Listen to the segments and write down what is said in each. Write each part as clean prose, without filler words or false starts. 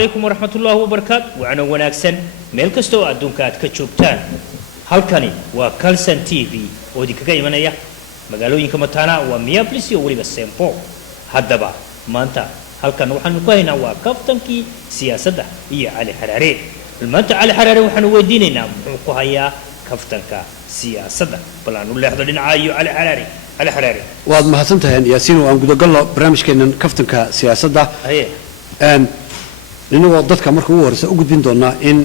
عليكم ورحمة الله وبركاته وأنا وناكسن ميل كستو أدونكات كتشوبتان halkani waa Kalsan TV oo idinkaga imanaya magaalooyinka Matana waa Minneapolis iyo waliba St. Paul haddaba maanta halkan waxaan ku haynaa waa kaftankii siyaasadda iyo Ali Xaraare maanta Ali Xaraare waxaan weydiinaynaa muxuu ku hayaa kaftanka siyaasadda balaan u leexdo dhinaca iyo Ali Xaraare waad mahadsantahay Yaasiin oo aan gudagalno barnaamijkeenan kaftanka siyaasadda inagoo dadka marka ugu horeysa u gudbin doonaa in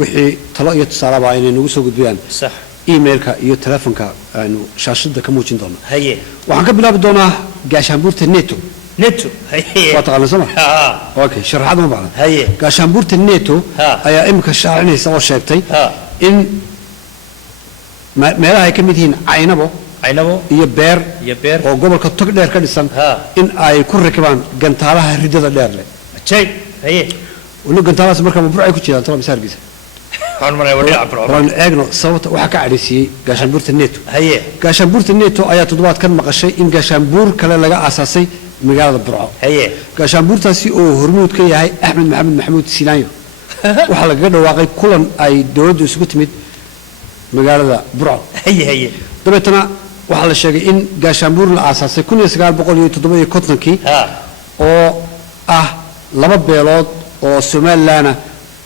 wixii talo iyo tusaalaha ay nagu soo gudbiyaan sax emailka iyo telefonka aanu shaashada ka muujin doonaa haye waxaan ka bilaabi doonaa gaashaanbuurta NATO haye waa taqaanaa sama okay sharaxaad ma bacna haye gaashaanbuurta NATO ayaa imika shaacinaysa oo sheegtay in meelaha ay ka mid yihiin Caynabo iyo beer oo gobolka Togdheer ka dhisan in ay ku rakibaan gantaalaha ridada dheer leh haye ولو كنت أنا سمرك مبروع يكون شيء ترى مسار جيزة. حن من يوري عبرة. ران أجنو صوت وحكى عليه قاشنبورة الناتو. هي. قاشنبورة الناتو آيات تضبط كان مقشة إن قاشنبور كلا لقى أساسي مجال البرعة. هي. قاشنبور تاسي أو هرمود كي هاي أحمد محمود سينايو. وحلا قدر واقعي كلن أي دود وسكت مد مجال البرعة. هي. دبتنا وحلا شيء إن قاشنبور الأساسي كل يسقال بقول يتضبط كتن كي. أو لما بيلاد oo Soomaaliland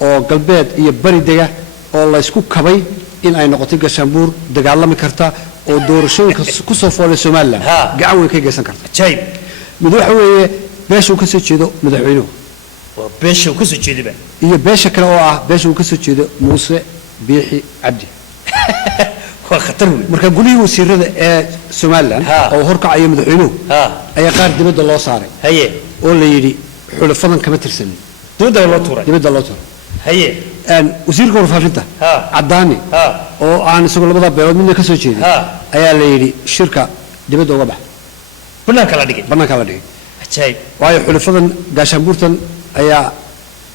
oo galbeed iyo bari dega oo la isku kabay in ay noqoto gaashaanbuur dagaalami karta oo doorashooyinka ku soo foolay Soomaaliland gacan weyn ka geysan karta jayb mid waxa weeye beesha uu ka soo jeedo madaxweynuhu waa beesha uu ka soo jeedo iyo beesha kale oo ah beesha uu ka soo jeedo Muuse Biixi Cabdi waa khatar weyn marka gulihii wasiirada ee Soomaaliland oo horkacaya madaxweynuhu ayaa qaar dibadda loo saaray haye oo la yiri xulafadan kama tirsan dibadda loo tuuray haye wasiirka warfaafinta Cadaani oo aan isagoo labada beelood midna ka soo jeedin ayaa la yiri shirka dibadda uga bax banaanka la dhigay ajaayib waayo xulafadan gaashaanbuurtan ayaa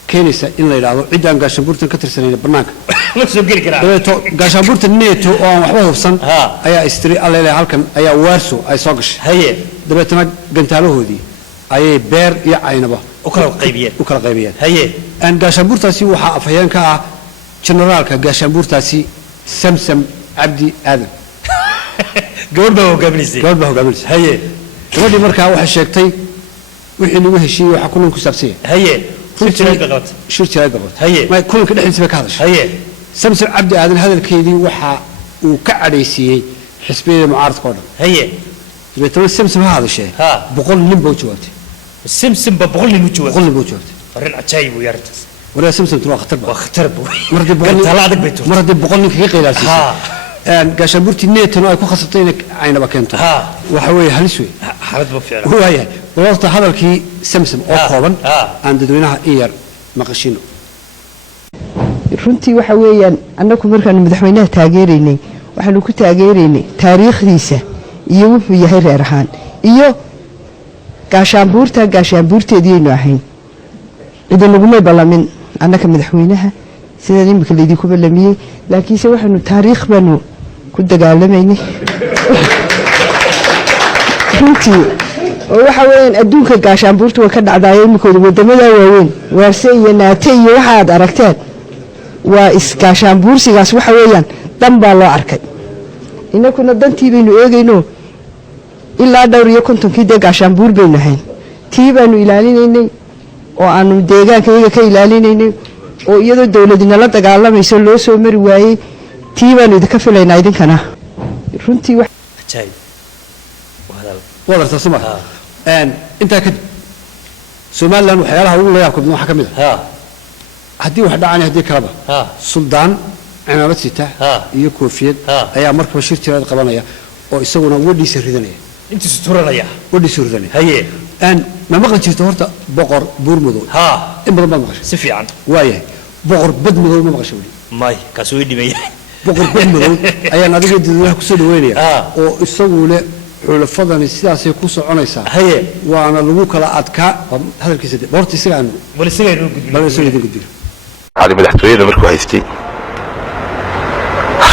keenaysa in la yiraahdo cid aan gaashaanbuurtan ka tirsaneyn banaanka la soo geli karaa dabeeto gaashaanbuurta NATO oo aan waxba hubsan ayaa istiri alle halkan ayaa Warso ay soo gashay haye dabeetana gantaalahoodii ayay beer iyo Caynaba ukala qaybiyeen haye aan gaashaanbuurtaasi waxa afhayeen ka ah generaalka gaashaanbuurtaasi Samsam Abdi Aadan gabadha hogaaminaysa haye gabadhi markaa waxa sheegtay wixii lagu heshiiyay waxa kulan ku saabsan haye shirjiraad haye ma kulanka dhexdiisa ka hadashay haye Samsam Abdi Aadan hadalkeedii waxa uu ka cadeysiyay xisbiyada mucaaradka oo dhan haye dabeetana Samsam ha hadashay boqol nin buu jawaabtay سمسم بقول لي بقول لي بوجود ورين عجايب ويرتس ولا سمسم تروح خطر بو مرد بقول طلع دق بيتو مرد بقول لك هي قيلاسي ان قاشنبورتي نيتنا ay ku khasabtay ayna keento waxa way halisay xalad ba fiican waaya waqti hadalkii Samsam oo kooban aan dadweynaha iyar maqashino runtii waxa weeyaan annagu markaan madaxweynaha taageeraynay waxaanu ku taageeraynay taariikhdiisa iyo wuxuu yahay reer ahaan iyo gaashaanbuurteediyaynu ahayn cid laguma ballamin annaka madaxweynaha sida imika leedii ku ballamiyay laakiinse waxaanu taariikh baanu ku dagaalamaynay runtii oo waxa weeyaan adduunka gaashaanbuurtu way ka dhacdaayeen imikooda wadamada waaweyn Warse iyo NATO iyo waxa aad aragteen waa gaashaanbuursigaas waxa weeyaan dan baa loo arkay inakuna dantii baynu eegayno ilaa dhowr iyo kontonkii gaashaanbuur baynu ahayn tii baanu ilaalinaynay oo aanu deegaankayaga ka ilaalinaynay oo iyadoo dawladina la dagaalamayso loo soo mari waayay tii baanu idinka filaynaa idinkana runtii wax ajaayib wada tasma inta ka Soomaaliland waxyaalaha ugu leeyahay kubno waxa kamid ah hadii wax dhacay hadii kalaba suldaan cimaamad sita iyo koofiyad ayaa markaba shir jiraad qabanaya oo isaguna wadhiisa ridanaya inta suturanaya wadhiisa ridanaya haye aan ma maqan jirto horta boqor buurmudo in badan ma maqashay si fiican waayahay boqor badmudo ma maqashay may ka soo dhimay boqor badmudo ayaa adiga dadweynaha ku soo dhaweynaya oo isagu le xulafadani sidaas ay ku soconaysaa haye waana lagu kala adkaa hadalkiisa horta isagaan wala gudbiyo علي مدحتوينا مركو هايستي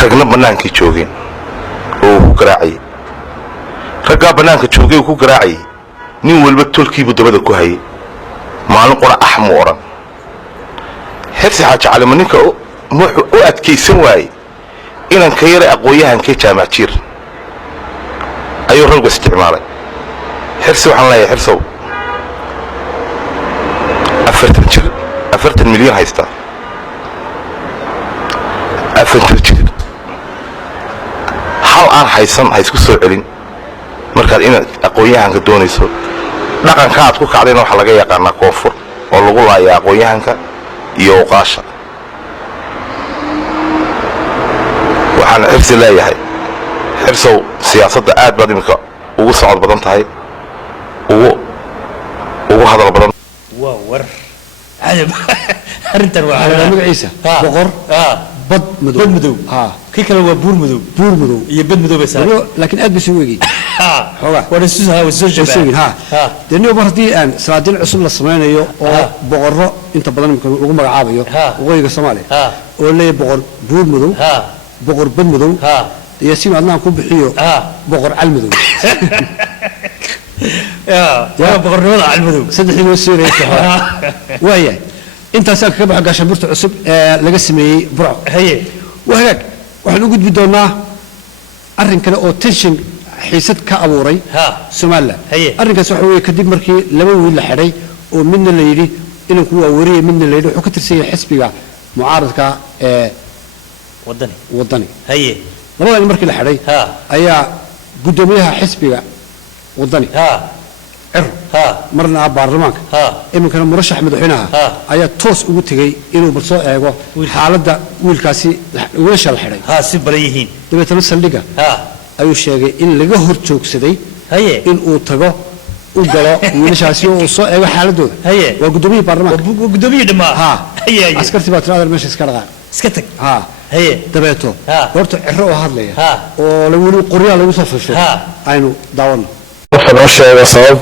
رجنا بنانك جوجين وكراعي رجع بنانك جوجين وكراعي نين والبتول كيبو دبدا كوهاي مالن قرا احمورا xirsi xaaji cali ma ninka u adkaysan waayey inan ka yara aqoon-yahankii jaamac jiir ayuu raggu isticmaalay xirsi waxaan leeyahay xirsow 40 milyan haystaa 40 jir hal aan haysan ha isku soo celin markaad inaad aqoon-yahanka doonayso dhaqanka aad ku kacdayna waxaa laga yaqaanaa koonfur oo lagu laaya aqoon-yahanka iyo uqaasha waxaan xirsi leeyahay xirsow siyaasadda aad baad iminka ugu socod badan tahay ugu hadal badan waa war عجب أرنتر على مجا عيسى بقر بد مدو ها كي كلا هو بور مدو يبد مدو بس لكن أد بسويجي ها ورسوها والزوجة بسوي ها لأنه بردي أن سرادين عصب للصمانة يو بقرة أنت بدل ممكن وقوم عابي يو وغير الصومالي ولا بقر بور مدو بقر بد مدو ياسين عندنا نكون بحيو بقر علم مدو يا بقر نوضع علم مدو صدقني وسير وياه انت ساك كبح قاشا برت عصب laga sameeyay burco haye wahagaag waxaan u gudbi doonaa arrin kale oo tension xiisad ka abuuray Soomaaliland arrinkaas waxa weeye kadib markii laba wiil la xidhay oo midna la yiri inanku waa wariyay midna la yiri wuxuu ka tirsan yahay xisbiga mucaaradka ee wadani haye labadan markii la xidhay ayaa gudoomiyaha xisbiga wadani marna baarlamaanka iminkana murashax madaxweynaha ayaa toos ugu tagay inuu bar soo eego xaaladda wiilkaasi wiilasha la xidhay si barayihiin dabeetana saldhiga ayuu sheegay in laga hor joogsaday in uu tago u galo wiilashaasi oo soo eego xaaladooda waa gudoomiyihii baarlamaanka gudoomiyihii dhamaa askartii baa tiraada meesha iska dhaqaa iska tag dabeeto horta ciro oo hadlaya oo weli qoryaa lagu soo fashay aynu daawano noo sheego sabab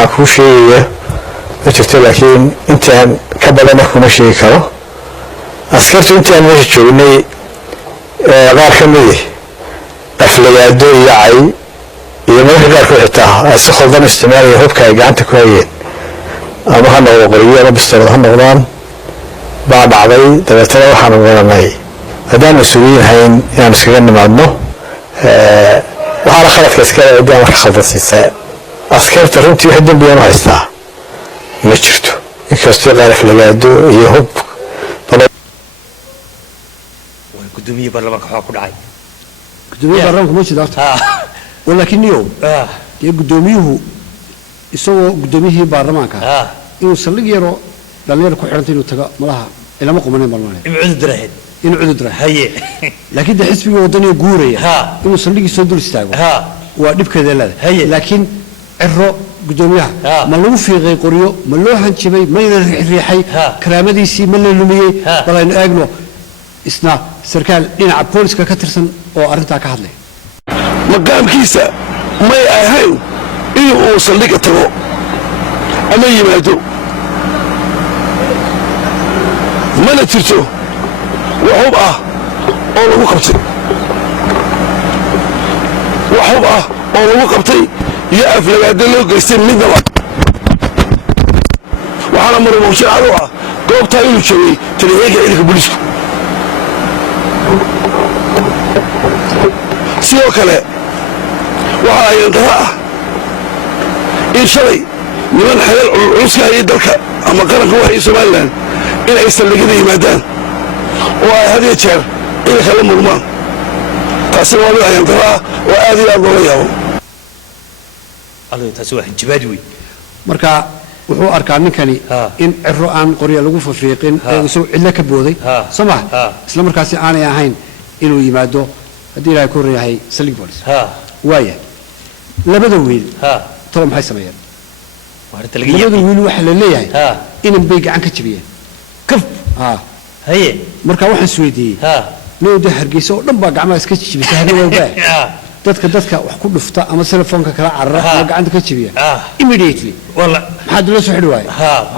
aan kuu sheegaya ma jirto laakiin intaan ka badana kuma sheegi karo askartu intaan meesha joognay qaar ka midi aflagaado iyo cay iyo mararka qaarkood xitaa ay si khaldan isticmaalaya hubka ay gacanta ku hayeen ama ha noqdo qoriyo ama bistoolad ha noqdaan baa dhacday dabeetana waxaanu garanay haddaan mas-uuliyiin hayn inaan iskaga nimaadno waxaana khaladka iskale ciddaa marka khaldan siisaa askarta runtii wax dembiyan u haystaa ma jirto inkastoo qaar aflagaado iyo hub gudoomiye baarlamaanka waxaa ku dhacay gudoomiye baarlamaanka ma jiro walaakiin niyo iyo gudoomiyuhu isagoo gudoomiyihii baarlamaanka inuu saldhig yaro dhalinyaro ku xidhantay inuu tago malaha ilama qumanin baarlamaanka in cudud darahed haye laakiin de xisbiga wadaniga guuraya inuu saldhigii soo dul istaago waa dhibkeeda leedahay laakiin ciro gudoomiyaha ma lagu fiiqay qoryo ma loo hanjibay ma la riixay karaamadiisii ma la lumiyey bal aynu eegno isna sarkaal dhinaca booliska ka tirsan oo arrintaa ka hadlay maqaamkiisa may ahayn in uu saldhiga tago ama yimaado mana jirto wax hub ah oo lagu qabtay wax hub ah oo lagu qabtay iyo aflagaado loo geystay midnaba waxaana maray mawjir cadow ah goobtaa inuu joogay taliyayaanka ciidanka booliisku sidoo kale waxaa ayaan dara ah in shalay niman xelal culus ka hayay dalka ama qaranka u hayay Soomaaliland in ay saldhigyada yimaadaan oo ay had iyo jeer ciidanka la murmaan taasi waa mid ayaan dara ah oo aad iyo aad loola yaabo taasi waa hanjabaad wey marka wuxuu arkaa ninkani in ciro aan qoryo lagu fafiiqin ee isoo cidla ka booday soma isla markaasi aanay ahayn inuu yimaado haddii ilaahay ku horeeyahay saldhig booliis waaya labada wiil tolo maxay sameeyeen labada wiil waxa la leeyahay inan bay gacan ka jabiyeen kaf haye marka waxaan isweydiiyey looda hargeysa oo dhan baa gacmaha iska jibisay habeen walba dadka wax ku dhufta ama telefoonka kala carara ama gacanta ka jabiya immediately wala maxaa loo soo xidhi waayay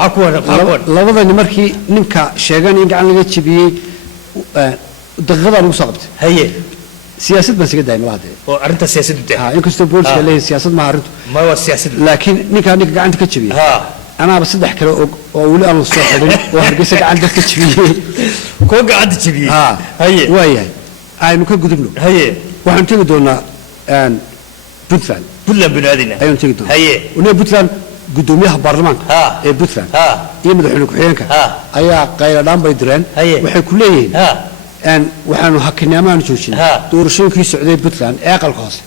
maxaa ku labadani markii ninka sheegan in gacan laga jabiyey daqiiqada lagu soo qabtay haye siyaasad baan siga daayay malaha oo arrinta siyaasaddu tahay inkastoo booliska leeyahay siyaasad ma arrintu ma waa siyaasad laakiin ninka gacanta ka jabiyey أنا بصدق كلا أولي أنا الصبح لين وهرجسك عندك تشبيه كوجا عند تشبيه هي وياه أنا كل قدمنا هي waxaan tegi doonaa Puntland binaadina ayaan tegi doonaa haye una Puntland gudoomiyaha baarlamaanka ee Puntland iyo madaxweyne ku-xigeenka ayaa qayladaan bay direen waxay ku leeyihiin waxaanu hakinaamaan joojin doorashooyinkii socday Puntland ee aqalka hoose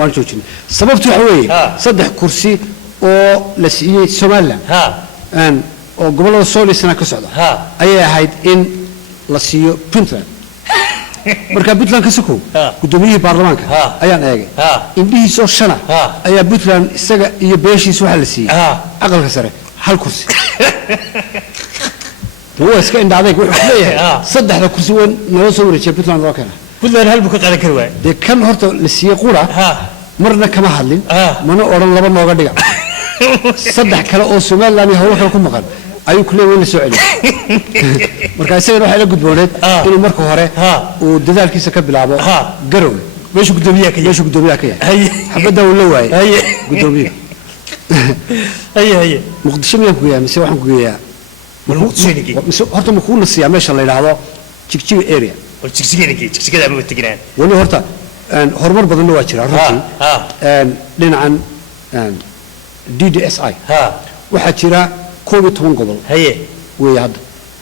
waan joojin sababtu waxa weeye saddex kursi oo la siiyay Soomaaliland oo gobolada Soomaaliya ka socda ayay ahayd in la siiyo Puntland marka Puntland ka soo gudoomiyihii baarlamaanka ayaan eegay indhihiisoo shana ayaa Puntland isaga iyo beeshiisa waxa la siiyay aqalka sare hal kursi هو اسكا إن دعوك وحليه صدق هذا كرسي وين نوصل ورجع بطلان راكنا بطلان هل بك قال كروي ده كان هرت للسياقورة مرنا كما حلين ما نقول لبنا وقديا صدق كلا أو سمال لاني هو كلا كم مقال أيو كله وين السؤال مركز سير روح إلى قد بولد إنه مركو هره ودذال كيس كب لعبه قروي ليش قدومية كي ليش قدومية كي هي حبدا ولا واي هي قدومية هي مقدشين يقويا مسوي واحد يقويا هرتا مكون الصيام ماشى الله يلعبه تشكيك اريا تشكيك ده بتجنان ولا هرتا هرمر بدل واجرة هرتي لنا عن DDSI وحشرة كوفيد 1 قبل هي وياد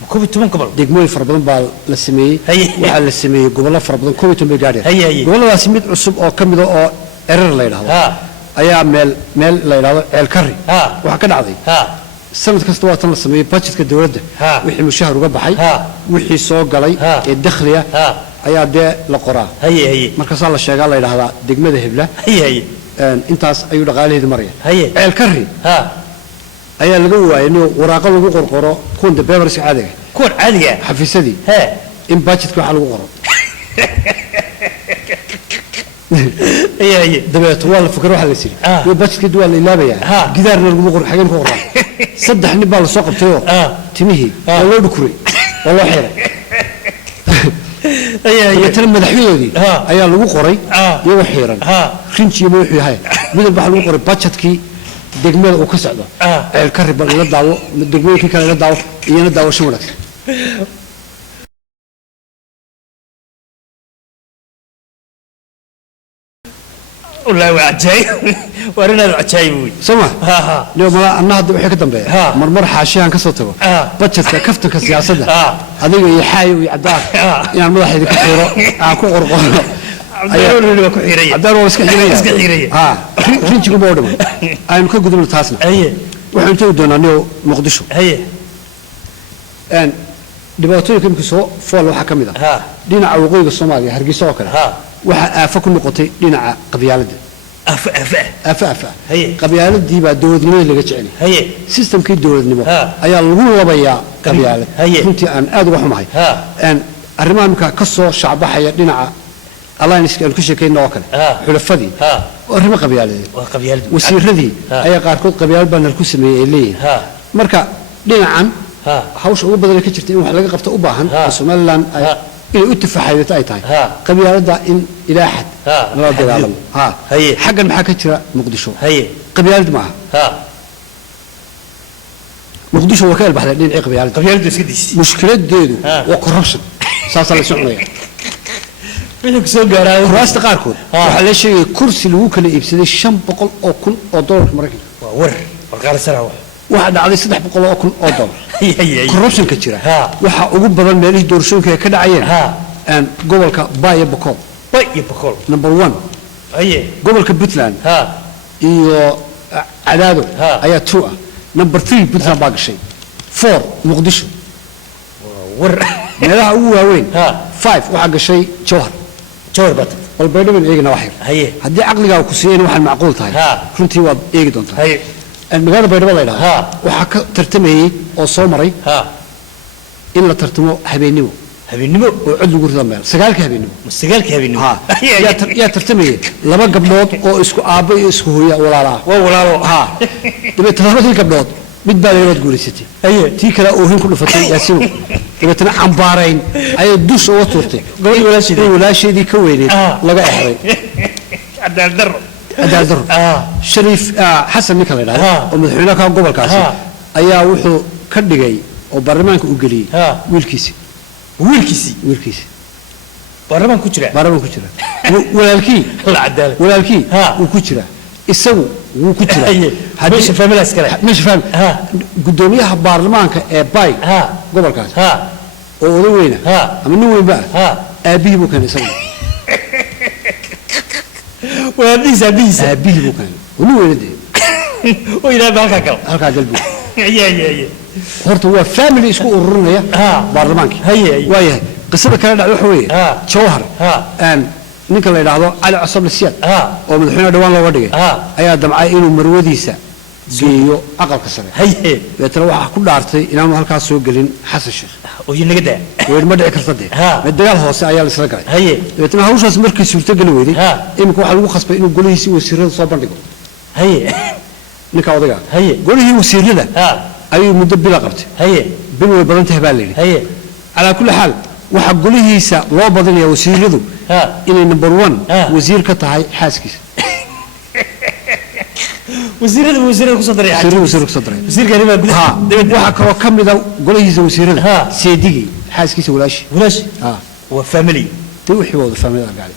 كوفيد 1 قبل دقموي فربنا بالسمي وعلى السمي قبل فربنا كوفيد 1 بيجاري هي قبل لا سميت عصب أو كم ده أو إرر الله يلعبه أيام مال الله يلعبه الكري وحكي عظيم سنة كستوات الله سمي باتشت كدولة وحي مشاهر وقبحي وحي سوق علي الدخلية أيا ده لقراء هي مركز الله شغال إلى هذا دقمة ذهبلة هي أنتاس أيو لقاله هذه مرية هي الكري أيا الجو إنه وراقه لقو قرقرة كون دبابرس عادي كون عادي حفيسدي إن باتشت كحلو قرقرة هي دبي طوال فكر واحد يصير وباتشت كدول اللي بيا جدارنا القرقرة حاجين قرقرة صدق نبال السوق بتوع تمهي والله بكري والله حيرة هي ترى مدحوية دي أيها لو قري يو حيرة خنشي مو حي هاي من البحر لو قري باتشت كي دقمة وكسعة الكرب اللي ندعو دقمة كي كان ندعو يندعو شو لك والله وعجاي ورنا العجاي سمع اليوم أنا هذا وحكي تنبيه مرمر حاشيان كسرته بتشت كفتك السياسة هذا يحاي ويعداك يعني ما راح يدك حيرة أكو غرقة عبدالله كحيرية عبدالله وسكحيرية رينش كبودم أنا ممكن قدوم التاسنا وحنا تودنا نيو مقدشو أن دبعتوني كم كسو فول حكم إذا دينا عوقي الصومالي هرجي سوكر وفكر نقطة دينا قبيلة أفا قبيلة دي بعد دولة نمو اللي جتعني سيستم كي دولة نمو أيا الغول وبيا قبيلة كنت أن أدرح معي أن الرمام كقصة شعب حياة دينا الله ينسك كل شيء كنا وكل حلفدي الرمام قبيلة وسير ذي أيا قاركود قبيلة بين الكسمة اللي مركا دينا عن هاوش أول بدل كشرت إنه حلقة قفت أباهن وسمالان إنه اتفق حياة أي تاي قبيلة دا إن إلى أحد لا دلالهم حقا محاكتة مقدشو قبيلة معها مقدشو وكال بحث لين إيه قبيلة مشكلة ديدو وكربشن ساسا لسعونية منك سوق راو راس تقاركود وحلي شيء كرسي الوكالة يبسدي شن بقول أو كل أو دولار مركز ورقار سرعة واحد على 6 بقول أو كل أو دولار كربشن كتيرة وح أقول بدل ما ليش دورشون كده عين أن قبل باي بقول نمبر 1 قبل كبتلان إيو عداده أيه 2 نمبر 3 بتلان باقي شيء 4 مقدشو ملاها هو وين 5 وحق شيء جوهر بطل والبيض من إيجنا واحد هدي عقلي أو كسيين واحد معقول تاي كنتي واد إيج دون تاي المجال بيض والله لا وحق ترتمي أو صومري إلا ترتمو حبينيو وعد يقول ذا سجالك هبينيو يا ترتمي لما قبلوت أو إسكو أبي إسكو هي ولا تبي تفهمي قبلوت بدبالي يرد قولي ستي تي كلا أوهين كله فتي ياسين تبي تنا عمبارين أي دوس أو تورتي ولا شيء دي كويني لقى إحري cadaalad darro shariif xasan ninka la yidhahdo oo madaxweynaha ka gobolkaasi ayaa wuxuu ka dhigay oo baarlamaanka u geliyey wiilkiisi baarlamaan ku jira walaalkii la cadaalad walaalkii uu ku jira isagu wuu ku jira meesha familias kale gudoomiyaha baarlamaanka ee bay gobolkaas oo oday weyna ama nin weynba aabihii buu keenay isagu aabihii buu keenay oo nin weyna dee oo ilaahay halkaa galbu horta waa family isku ururinaya baarlamaankii waayahay qisada kale dhacdo waxa weeye jawhar ninka la yidhaahdo cali cosable siyaad oo madaxweynaha dhawaan looga dhigay ayaa damcay inuu marwadiisa geeyo aqalka sare dabeetana waxaa ku dhaartay inaanu halkaas soo gelin xasan sheekh weer ma dhici karta dee dagaal hoose ayaa laisla galay dabeetana hawshaas markii suurtogeli weyday iminka waxaa lagu khasbay inuu golihiisii wasiirada soo bandhigo ninka odagaa golihii wasiirada ayuu muddo bila qabtay bil way badan tahay baa la yidhi calaa kulli xaal waxaa golihiisa loo badinaya wasiiradu inay number 1 wasiir ka tahay xaaskiisa wasiirada ku soo daray wasiirka arrimaha gudaha waxa kaloo ka mid ah golihiisa wasiirada seedigi xaaskiisa walaashi waa family wixii wada family gaali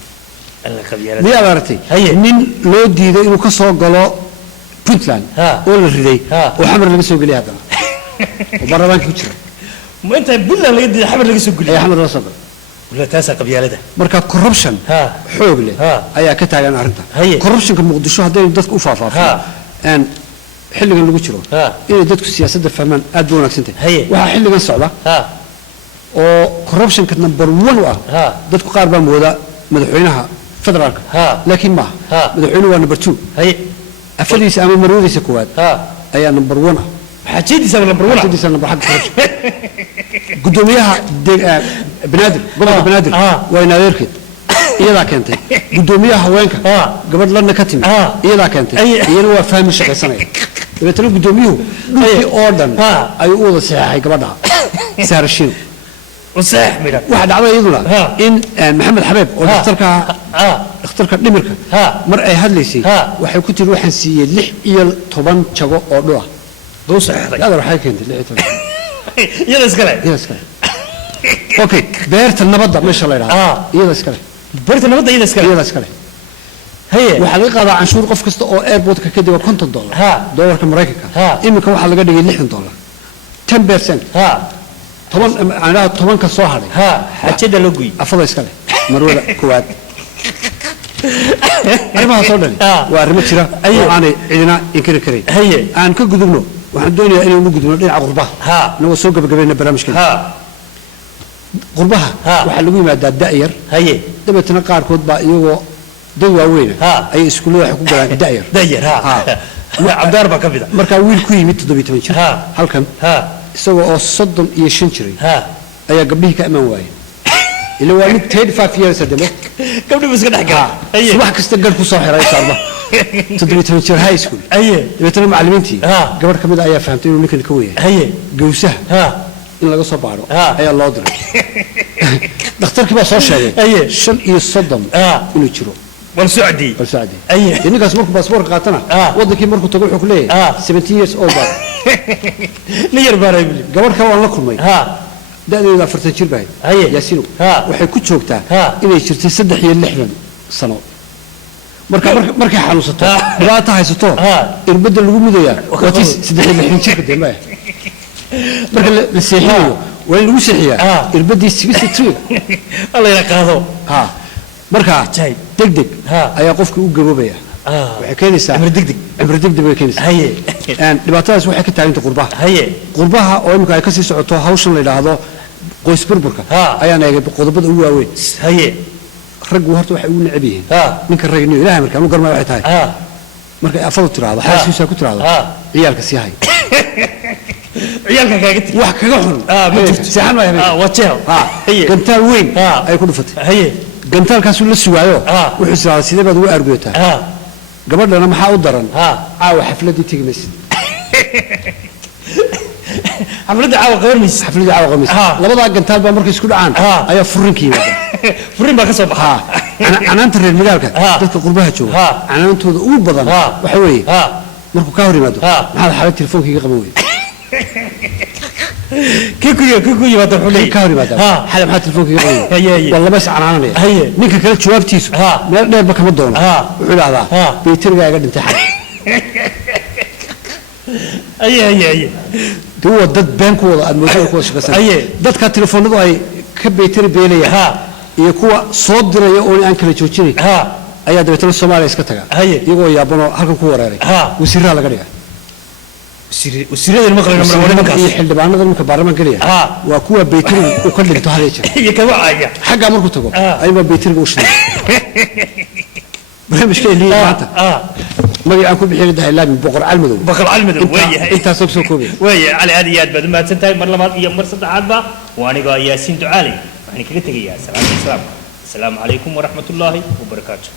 miyaa aragtay nin loo diiday inuu ka soo galo Puntland oo la riday oo xamar laga soo geliyay hadana oo baarlamaanka ku jira ma inta Puntland laga diiday xamar laga soo geliyay xamar la soo galay wala taasa qabyaalada marka corruption xoog leh ayaa ka taagan arinta corruptionka muqdisho haday dadku u faafafo xilligan lagu jiro inay dadku siyaasadda fahmaan aad buu wanaagsan tahay waxa xilligan socda oo corruptionka number 1 ah dadku qaar baa mooda madaxweynaha federaalka laakiin ma madaxweynuhu waa number 2 afadiisa ama marwadiisa koowaad ayaa number 1 ah xajidiisa number 1 xajidiisa number 1 gudoomiyaha banaadir gobolka banaadir waa inaadeerkeed iyadaa keentay gudoomiyaha haweenka gabadh lana ka timi iyadaa keentay iyana waa fahmi shaqaysanaya dabeetana gudoomiyuhu dhulkii oo dhan ayuu u wada saxeexay gabadha saarashiin وصح ميرا واحد عضو يدنا إن محمد حبيب واخترك اخترك دمرك مر أي هذا ليسي واحد كنت يروح نسيه لح إيل طبعا شجع أرضه دو صح هذا راح يكون اللي يلا سكله أوكي بيرت النبضة ما شاء الله يلا سكله بيرت النبضة يلا سكله هي وحقيقة هذا عنشور قف كست أو إيربورت كده وكنت $1 دولار كمراكك إما كم واحد لقى $10 $10 طبعا أنا طبعا كصاحري حتى ده لقوي أفضل إسكاله مرولا كواد أنا ما هصلني وأرمتشرا أنا عندنا ينكر كريم أنا كجذبنا وحدوني أنا ونجذبنا لين عقربها نو سوق بقبلنا برامج كده قربها وحلوين مع الدائر ده بتنقار كود بقى يو دوا وين أي سكولة حكومة دائر عبدالله كبيرة مركا ويل كوي متدو بيتمنشر هل كان سوى صدم يشنشري أي قبله كأمان واي اللي هو ميت 35 years أدمه قبل بس كده حكى صباح كستقل كصاحي رئيس الله تدري تمشي هاي سكول يبتلم معلمينتي قبل كم ده أيه فهمتين ونكن كويه جوسه إن لقى صباره أيه الله أدري دكتور كبار صار شيء شن يصدم إنه يشرو والسعودي يعني قاس مركب باسبور قاتنا وضك مركب تقول حكليه 17 years old نير باريبلي قبل كمان لكم ماي ده إذا فرتشير باي ياسينو وحيكون شوكتا إذا يشتري 3 iyo 6 sano marka xanuusato dhibaato haysato irbada lagu midaya wati 3 iyo 6 jirka deemay marka la seexiyo waa lagu seexiyaa irbadii 63 alla ila qaado marka degdeg ayaa qofka u gaboobaya waxay keenaysaa cimri degdeg way keenaysaa dhibaatadaas waxay ka taaganta qurbaha oo imika ay ka sii socoto hawshan la yiraahdo qoys burburka ayaan eegay qodobada ugu waaweyn raggu horta waxay ugu necab yihiin ninka ragniyo ilaahay markaa uu garmay waxay tahay markay afadu tiraahdo xaaskiisa ku tiraahdo ciyaalka sii hay ciyaalka kaaga tii wax kaga xun ma jirto saxan ma yahay wajeel gantaal weyn ay ku dhufatay gantaalkaas la suwaayo wuxuu saaray sidee baad ugu arguytaa gabadhana maxaa u daran caawa xafladii tigmaysid xafladda caawa qabanaysa xafladda caawa qabanaysa labada gantaal baa markay isku dhacaan ayaa furinkii furin baa ka soo baxa canaanta reer magaalka dadka qurbaha jooga canaantooda ugu badan waxa weeye markuu ka hor yimaado maxaad xaalad telefoonkiiga qaban weyday كيكو يبادر حلي كهري بعد حلا محل تلفون كي قوي والله بس عنانية نينك كلا جواب تيسو ما نقدر بك مدونا وعلى هذا بيترجع قاعد انت حد أي هو ضد بنك ولا الموضوع كويس بس ضد كتلفون ده أي كبيتر بيليه يكوا صدر يقول أنك لتوجيني أي هذا بيتر الصومالي إسكتها يقول يا بنو هلكم كوراري وسيرها لقريه وسيرة المقرن من وين مكاس يحل بعنا ذا المكبر قليه وكوا بيتر وكل تهريج يكوا عيا حاجة أمرك تقول أي ما بيتر وشنا ما مشكلة ليه معناتها ما يأكل بحيل ده لا من بقر علمدو ويا أنت سبسو كوبي ويا على هذه ياد بدل ما تنتهي مرة ما يوم مرة عادبة وأنا قا ياسين تعالي يعني كده تجي يا سلام السلام عليكم ورحمة الله وبركاته